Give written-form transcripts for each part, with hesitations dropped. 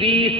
20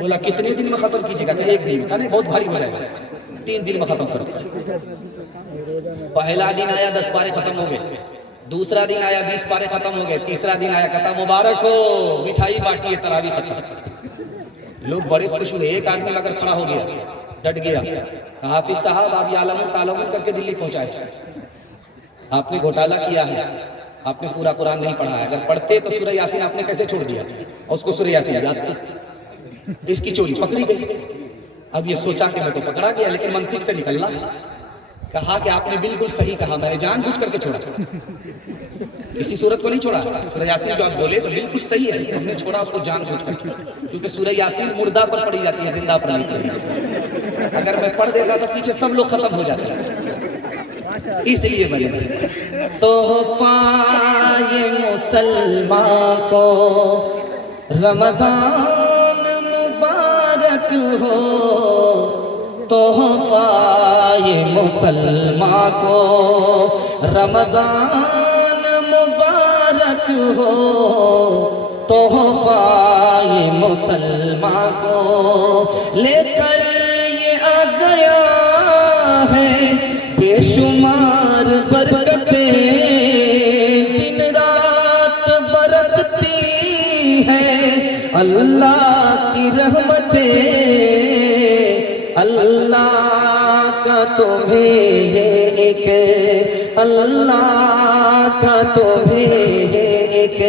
بولا کتنے دن میں ختم کیجیے گا؟ کہ ایک دن میں. کہا نہیں بہت بھاری ہو جائے گا, 3 دن میں ختم کرو. پہلا دن آیا 10 پارے ختم ہو گئے, دوسرا دن آیا 20 پارے ختم ہو گئے, تیسرا دن آیا کہتا مبارک ہو مٹھائی بانٹیے تراویح ختم. لوگ بڑے خوش ہوئے. ایک آدمی مگر کھڑا ہو گیا, ڈٹ گیا. حافظ صاحب آپ یہ عالم تعلم کر کے دلی پہنچائے, آپ نے گھوٹالہ کیا ہے, آپ نے پورا قرآن نہیں پڑھا ہے. اگر پڑھتے تو سورہ یاسین آپ نے کیسے چھوڑ دیا, اور اس کو سورہ یاسین یاد تھی, اس کی چوری پکڑی گئی. اب یہ سوچا کہ میں تو پکڑا گیا, لیکن منطق سے نکلنا. کہا کہ آپ نے بالکل صحیح کہا, میں نے جان بوجھ کر کے چھوڑا, کسی صورت کو نہیں چھوڑا. سورہ یاسین جو آپ بولے تو بالکل صحیح ہے, ہم نے چھوڑا اس کو جان بوجھ کر, کیونکہ سورہ یاسین مردہ پر پڑھی جاتی ہے, زندہ پر نہیں پڑھی جاتی. اگر میں پڑھ دیتا تو پیچھے سب لوگ ختم ہو جاتے, اس لیے میں نے تو پائے مسلمان کو رمضان مبارک ہو, تحفہ مسلمان کو رمضان مبارک ہو, تحفہ مسلمان کو لے کر یہ آ گیا ہے بے شمار برکتیں, دن رات برستی ہے اللہ کی رحمتیں. اللہ کا تمہیں یہ ایک, اللہ کا تمہیں یہ ایک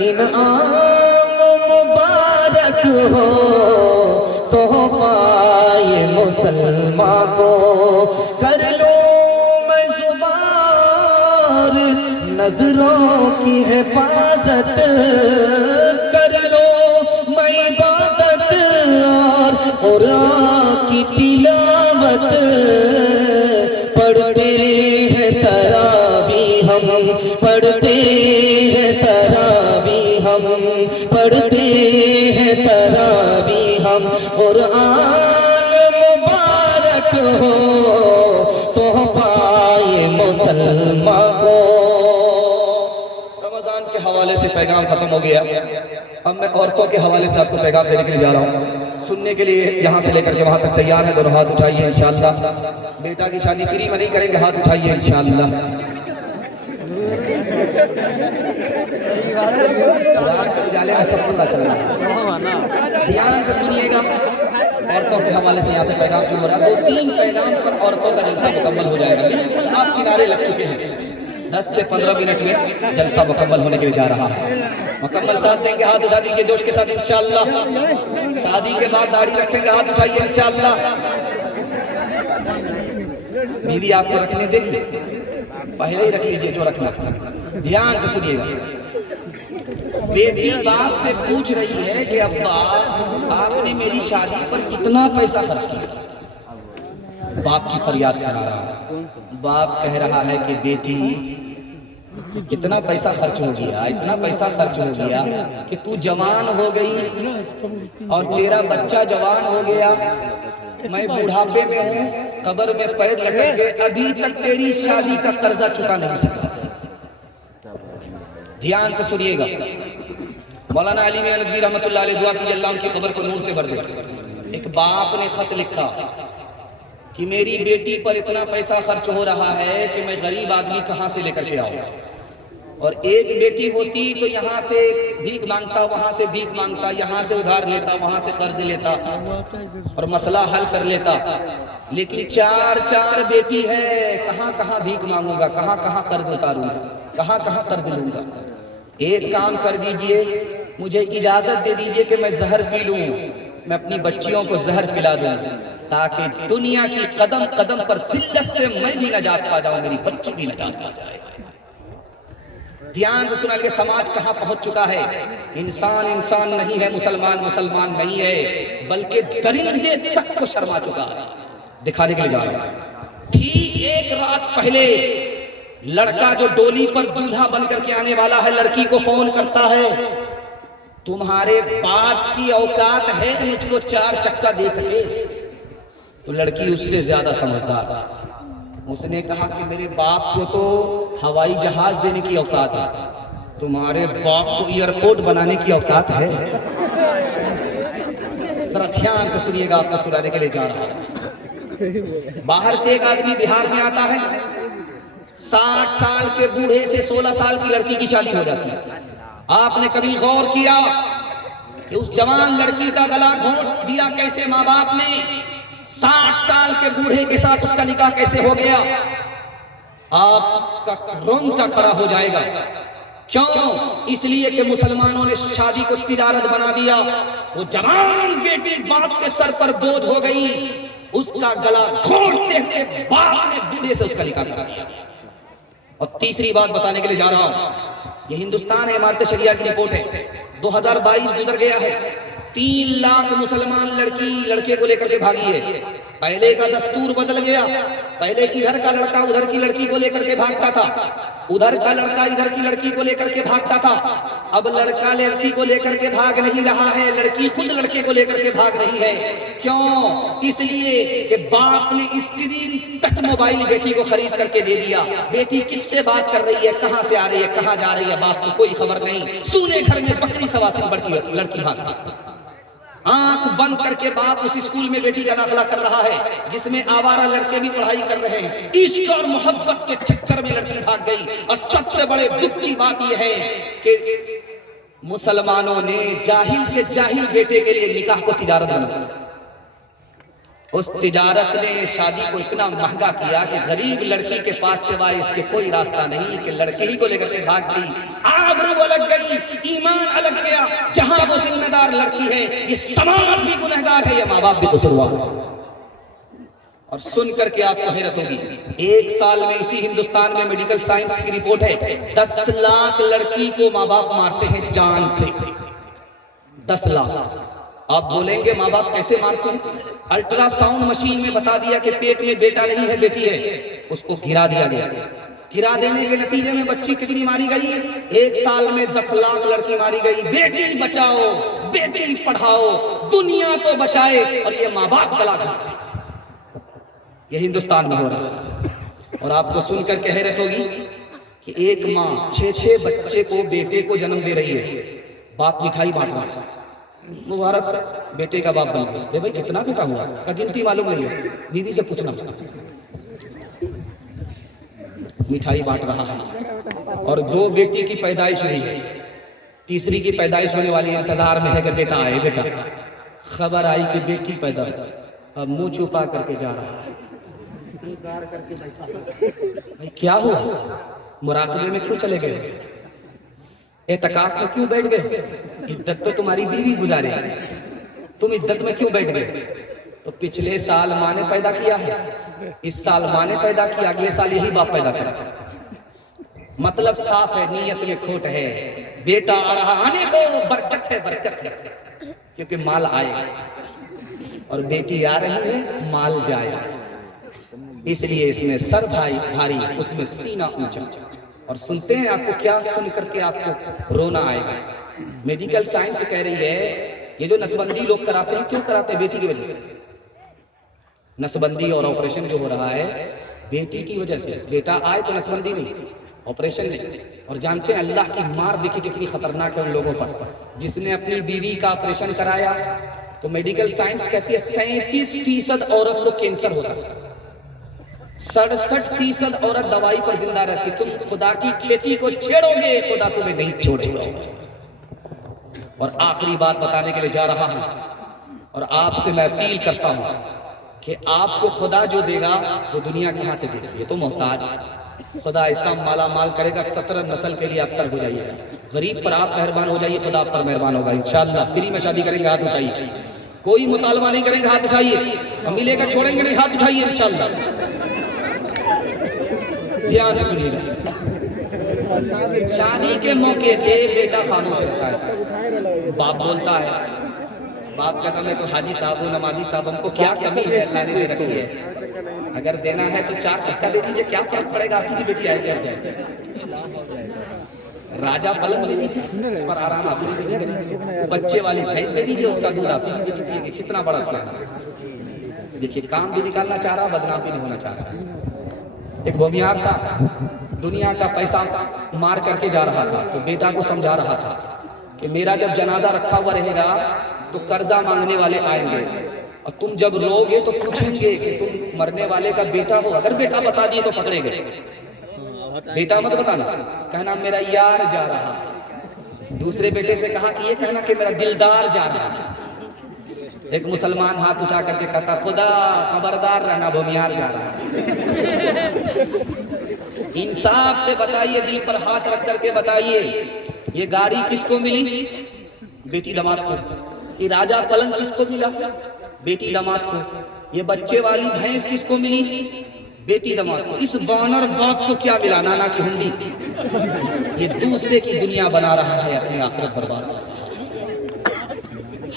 انعام مبارک ہو, تحفہ یہ مسلمان کو. کر لو میں زبان نظروں کی حفاظت, کر لو میں عبادت اور قرآن کی تلاوت. پڑھتے ہیں تراویح ہم, پڑھتے ہیں تراویح ہم, پڑھتے ہیں تراویح ہم. قرآن مبارک ہو, تحفہ مسلمان کو. رمضان کے حوالے سے پیغام ختم ہو گیا. اب میں عورتوں کے حوالے سے آپ کو پیغام دینے کے لیے جا رہا ہوں. سننے کے لیے یہاں سے لے کر کے وہاں تک تیار ہے, دونوں ہاتھ اٹھائیے انشاءاللہ. بیٹا کی شادی فری میں نہیں کریں گے, ہاتھ اٹھائیے انشاءاللہ. اجالے میں سب پتہ چل رہا ہے, دھیان سے سنیے گا. عورتوں کے حوالے سے یہاں سے پیغام شروع ہو رہا ہے. 2-3 پیغام پر عورتوں کا جلسہ مکمل ہو جائے گا. بالکل آپ کنارے لگ چکے ہیں. 10 سے 15 منٹ میں جلسہ مکمل ہونے کے لیے جا رہا ہے. مکمل ساتھ دیں گے, ہاتھ اٹھا دیجیے جوش کے ساتھ انشاءاللہ. شادی کے بعد داڑھی رکھیں گے, ہاتھ اٹھائیے انشاءاللہ. بیوی آپ کو رکھنے دے گی, پہلے ہی رکھ لیجیے جو رکھنا. دھیان سے سنیے گا. بیٹی باپ سے پوچھ رہی ہے کہ ابا آپ نے میری شادی پر اتنا پیسہ خرچ کیا. باپ کی فریاد سنا رہا ہے. باپ کہہ رہا ہے کہ بیٹی اتنا پیسہ خرچ ہو گیا, اتنا پیسہ خرچ ہو گیا کہ تو جوان ہو گئی اور تیرا بچہ جوان ہو گیا, میں بوڑھاپے میں ہوں, قبر میں پیر لٹک کے ابھی تک تیری شادی کا قرضہ چکا نہیں سکا. دھیان سے سنیے گا. مولانا علی میاں ندوی رحمۃ اللہ علیہ دعا کیجیے اللہ ان کی قبر کو نور سے بھر دے. ایک باپ نے خط لکھا کہ میری بیٹی پر اتنا پیسہ خرچ ہو رہا ہے کہ میں غریب آدمی کہاں سے لے کر کے آؤں. اور ایک بیٹی ہوتی تو یہاں سے بھیک مانگتا, وہاں سے بھیک مانگتا, یہاں سے ادھار لیتا, وہاں سے قرض لیتا اور مسئلہ حل کر لیتا. لیکن 4 بیٹی ہے, کہاں کہاں بھیک مانگوں گا, کہاں کہاں قرض اتاروں گا, کہاں کہاں قرض لوں گا. ایک کام کر دیجئے, مجھے اجازت دے دیجئے کہ میں زہر پی لوں, میں اپنی بچیوں کو زہر پلا دوں, تاکہ دنیا کی قدم قدم پر ذلت سے میں بھی نجات پا جاؤں, میری بچی بھی نجات پا جائے. دھیان سے سنا کہ سماج کہاں پہنچ چکا ہے. انسان انسان نہیں ہے, مسلمان مسلمان نہیں ہے, بلکہ درندے تک کو شرما چکا ہے. دکھانے کے لیے جا رہا ہوں. ٹھیک ایک رات پہلے لڑکا جو ڈولی پر دولہا بن کر کے آنے والا ہے, لڑکی کو فون کرتا ہے, تمہارے باپ کی اوقات ہے مجھ کو 4 چکا دے سکے؟ تو لڑکی اس سے زیادہ سمجھدار, اس نے کہا کہ میرے باپ کو تو ہوائی جہاز دینے کی اوقات ہے, تمہارے باپ کو ایئرپورٹ بنانے کی اوقات ہے. ذرا دھیان سے سنیے گا، آپ کو سنانے کے لیے جا رہا ہوں۔ باہر سے ایک آدمی بہار میں آتا ہے، 60 سال کے بوڑھے سے 16 سال کی لڑکی کی شادی ہو جاتی ہے۔ آپ نے کبھی غور کیا کہ اس جوان لڑکی کا گلا گھونٹ دیا کیسے ماں باپ نے؟ 60 سال کے بوڑھے کے ساتھ اس کا نکاح کیسے ہو گیا؟ آپ کا رونگٹا کھڑا ہو جائے گا۔ کیوں؟ اس لیے کہ مسلمانوں نے شادی کو تجارت بنا دیا۔ وہ جوان بیٹی باپ کے سر پر بوجھ ہو گئی، اس کا گلا گھونٹتے ہوئے باپ نے بوڑھے سے اس کا نکاح کرا دیا۔ اور تیسری بات بتانے کے لیے جا رہا ہوں، یہ ہندوستان ہے، امارت شریعہ کی رپورٹ ہے، 2022 گزر گیا ہے، 3 لاکھ مسلمان لڑکی لڑکے کو لے کر کے بھاگی ہے۔ پہلے کا دستور بدل گیا، پہلے ادھر کا لڑکا ادھر کی لڑکی کو لے کر کے بھاگتا تھا، ادھر کا لڑکا ادھر کی لڑکی کو لے کر کے بھاگتا تھا۔ اب لڑکا لڑکی کو لے کر کے بھاگ نہیں رہا ہے، لڑکی خود لڑکے کو لے کر کے بھاگ رہی ہے۔ کیوں؟ اس لیے کہ باپ نے اسکرین ٹچ موبائل بیٹی کو خرید کر کے دے دیا۔ بیٹی کس سے بات کر رہی ہے، کہاں سے آ رہی ہے، کہاں جا رہی ہے، باپ کو کوئی خبر نہیں۔ سونے گھر میں بکری سواسن لڑکی بھاگتی، آنکھ بند کر کے باپ اس اسکول میں بیٹی کا داخلہ کر رہا ہے جس میں آوارہ لڑکے بھی پڑھائی کر رہے ہیں۔ عشق اور محبت کے چکر میں لڑکی بھاگ گئی۔ اور سب سے بڑے دکھ کی بات یہ ہے کہ مسلمانوں نے جاہل سے جاہل بیٹے کے لیے نکاح کو تجارت بنا دیا۔ اس تجارت نے شادی کو اتنا مہنگا کیا کہ غریب لڑکی کے پاس سوائے اس کے کوئی راستہ نہیں کہ لڑکے ہی کو لے کر کے بھاگ گئی۔ آبرو الگ گئی، ایمان الگ گیا۔ جہاں وہ ذمہ دار لڑکی ہے، یہ سماج بھی گنہگار ہے، یہ ماں باپ بھی قصوروار ہے۔ اور سن کر کے آپ کو حیرت ہوگی، 1 سال میں اسی ہندوستان میں میڈیکل سائنس کی رپورٹ ہے، 10 لاکھ لڑکی کو ماں باپ مارتے ہیں جان سے۔ 10 لاکھ۔ آپ بولیں گے ماں باپ کیسے مارتے ہیں؟ الٹرا ساؤنڈ مشین میں بتا دیا کہ پیٹ میں بیٹا نہیں ہے بیٹی ہے، اس کو گرا دیا گیا۔ گرا دینے کے نتیجے میں بچی کتنی ماری گئی؟ 1 سال میں 10 لاکھ لڑکی ماری گئی۔ بیٹی بچاؤ، بیٹی پڑھاؤ، دنیا تو بچائے، اور یہ ماں باپ گلا کھاتے۔ یہ ہندوستان میں ہو رہا ہے۔ اور آپ کو سن کر کے حیرت ہوگی کہ ایک ماں 6 بچے کو بیٹے کو جنم دے رہی ہے، باپ مٹھائی بانٹ رہا ہے، مبارک بیٹے کا باپ بن گیا۔ بھائی کتنا بیٹا ہوا کا گنتی معلوم نہیں ہے، بیوی سے پوچھنا، مٹھائی بانٹ رہا ہے۔ اور 2 بیٹی کی پیدائش ہوئی ہے، تیسری کی پیدائش ہونے والی انتظار میں ہے کہ بیٹا آئے۔ بیٹا خبر آئی کہ بیٹی پیدا ہے، اب منہ چھپا کر کے جا رہا ہے۔ کیا ہوا؟ مراقبے میں کیوں چلے گئے؟ اعتکاف میں کیوں بیٹھ گئے؟ عدت تو تمہاری بیوی گزارے، تم عدت میں کیوں بیٹھ گئے؟ تو پچھلے سال ماں نے پیدا کیا ہے، اس سال ماں نے پیدا کیا، اگلے سال یہی باپ پیدا کرے۔ مطلب صاف ہے، نیت میں کھوٹ ہے۔ بیٹا آ رہا، آنے کو برکت ہے، برکت ہے، کیونکہ مال آئے گا، اور بیٹی آ رہی ہے، مال جائے گا۔ اس لیے اس میں سر بھاری، اس میں سینہ اونچا۔ اور سنتے ہیں آپ کو کیا سن کر کے آپ کو رونا آئے گا۔ میڈیکل سائنس کہہ رہی ہے یہ جو نسبندی لوگ کراتے ہیں، کیوں کراتے ہیں؟ بیٹی کی وجہ سے۔ نسبندی اور آپریشن جو ہو رہا ہے بیٹی کی وجہ سے۔ بیٹا آئے تو نسبندی نہیں، آپریشن نہیں۔ اور جانتے ہیں اللہ کی مار دیکھی کتنی خطرناک ہے ان لوگوں پر، جس نے اپنی بیوی کا آپریشن کرایا تو میڈیکل سائنس کہتی ہے 37% عورت کو کینسر ہوتا ہے، 67% عورت دوائی پر زندہ رہتی۔ تم خدا کی کھیتی کو چھیڑو گے، خدا تمہیں نہیں چھوڑے گا۔ اور آخری بات بتانے کے لیے جا رہا ہوں، اور آپ سے میں اپیل کرتا ہوں کہ آپ کو خدا جو دے گا وہ دنیا کہاں سے دے گا؟ یہ تو محتاج ہے۔ خدا ایسا مالا مال کرے گا، 17 نسل کے لیے ابتر ہو جائیے گا۔ غریب پر آپ مہربان ہو جائیے، خدا آپ پر مہربان ہوگا انشاءاللہ۔ فری میں شادی کریں گے، ہاتھ اٹھائیے۔ کوئی مطالبہ نہیں کریں گے، ہاتھ اٹھائیے۔ ہم ملے گا چھوڑیں گے نہیں، ہاتھ اٹھائیے انشاءاللہ۔ دھیان سے سنیے گا، شادی کے موقع سے بیٹا خاموش رہتا ہے، باپ بولتا ہے، باپ کا نام ہے تو حاجی صاحب ہو، نمازی صاحب، ہم کو کیا کمی ہے اللہ نے دے رکھی ہے، اگر دینا ہے تو 4 چکا دے دیجئے، کیا فرق پڑے گا، آپ کی بیٹی آئے گھر جائے۔ راجہ پلنگ دے دیجئے، اس پر آرام آپ کی بیٹی کریں۔ بچے والی بھینس دے دیجئے، اس کا دودھ آپ کی بیٹی پیے گی۔ کتنا بڑا سیاست۔ دیکھیے کام بھی نکالنا چاہ رہا، بدنام بھی نہیں ہونا چاہ رہا۔ ایک بھومیار تھا، دنیا کا پیسہ مار کر کے جا رہا تھا، تو بیٹا کو سمجھا رہا تھا کہ میرا جب جنازہ رکھا ہوا رہے گا تو قرضہ مانگنے والے آئیں گے، اور تم جب رو گے تو پوچھیں گے کہ تم مرنے والے کا بیٹا ہو؟ اگر بیٹا بتا دیے تو پکڑے گئے، بیٹا مت بتانا، کہنا میرا یار جا رہا۔ دوسرے بیٹے سے کہا کہ یہ کہنا کہ میرا دلدار جا رہا۔ ایک مسلمان ہاتھ اٹھا کر کے کہتا خدا خبردار رہنا بھومیار جا رہا۔ انصاف سے بتائیے، دل پر ہاتھ رکھ کر کے بتائیے، یہ گاڑی کس کو ملی؟ بیٹی داماد کو۔ یہ راجہ پلنگ کس کو ملا؟ بیٹی داماد کو۔ یہ بچے والی بھینس کس کو ملی؟ بیٹی داماد کو۔ اس بانر باپ کو کیا ملا؟ نانا کی ہنڈی۔ یہ دوسرے کی دنیا بنا رہا ہے، اپنی آخرت برباد۔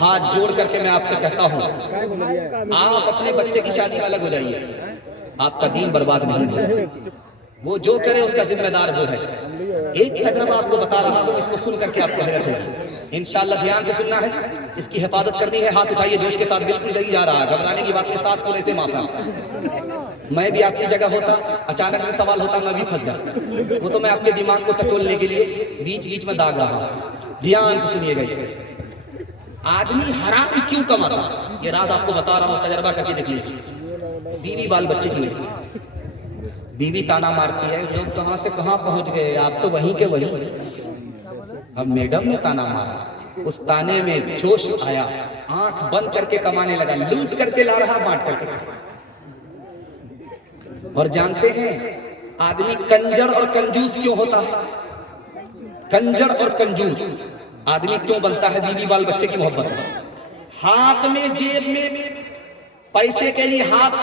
ہاتھ جوڑ کر کے میں آپ سے کہتا ہوں، آپ اپنے بچے کی شادی میں الگ ہو جائیے، آپ کا دین برباد نہیں ہے۔ وہ جو کرے اس کا ذمہ دار وہ ہے۔ ایک تجربہ آپ کو بتا رہا ہوں، اس کو سن کر کے آپ کو حیرت ہوگی۔ انشاءاللہ دھیان سے سننا ہے، اس کی حفاظت کرنی ہے۔ ہاتھ اٹھائیے، جوش کے ساتھ، بالکل نہیں جا رہا، گھبرانے کی بات کے ساتھ تھوڑے سے معاف۔ میں بھی آپ کی جگہ ہوتا، اچانک میں سوال ہوتا، میں بھی پھنس جاتا۔ وہ تو میں آپ کے دماغ کو ٹٹولنے کے لیے بیچ بیچ میں داغ رہا ہوں۔ دھیان سے سنیے گا اس کو۔ آدمی حرام کیوں کماتا؟ یہ راز آپ کو بتا رہا ہوں، تجربہ کر کے دیکھ لیجیے۔ بیوی بال بچے کی وجہ سے بیوی تانا مارتی ہے، لوگ کہاں سے کہاں پہنچ گئے، آپ تو وہیں کے وہیں۔ اب میڈم نے تانا مارا، اس تانے میں جوش آیا، آنکھ بند کر کے کمانے لگا، لوٹ کر کے لا رہا، بانٹ کر کے۔ اور جانتے ہیں آدمی کنجر اور کنجوس کیوں ہوتا ہے؟ کنجر اور کنجوس آدمی کیوں بنتا ہے؟ بیوی بال بچے کی محبت میں۔ ہاتھ میں جیب میں پیسے کے لیے ہاتھ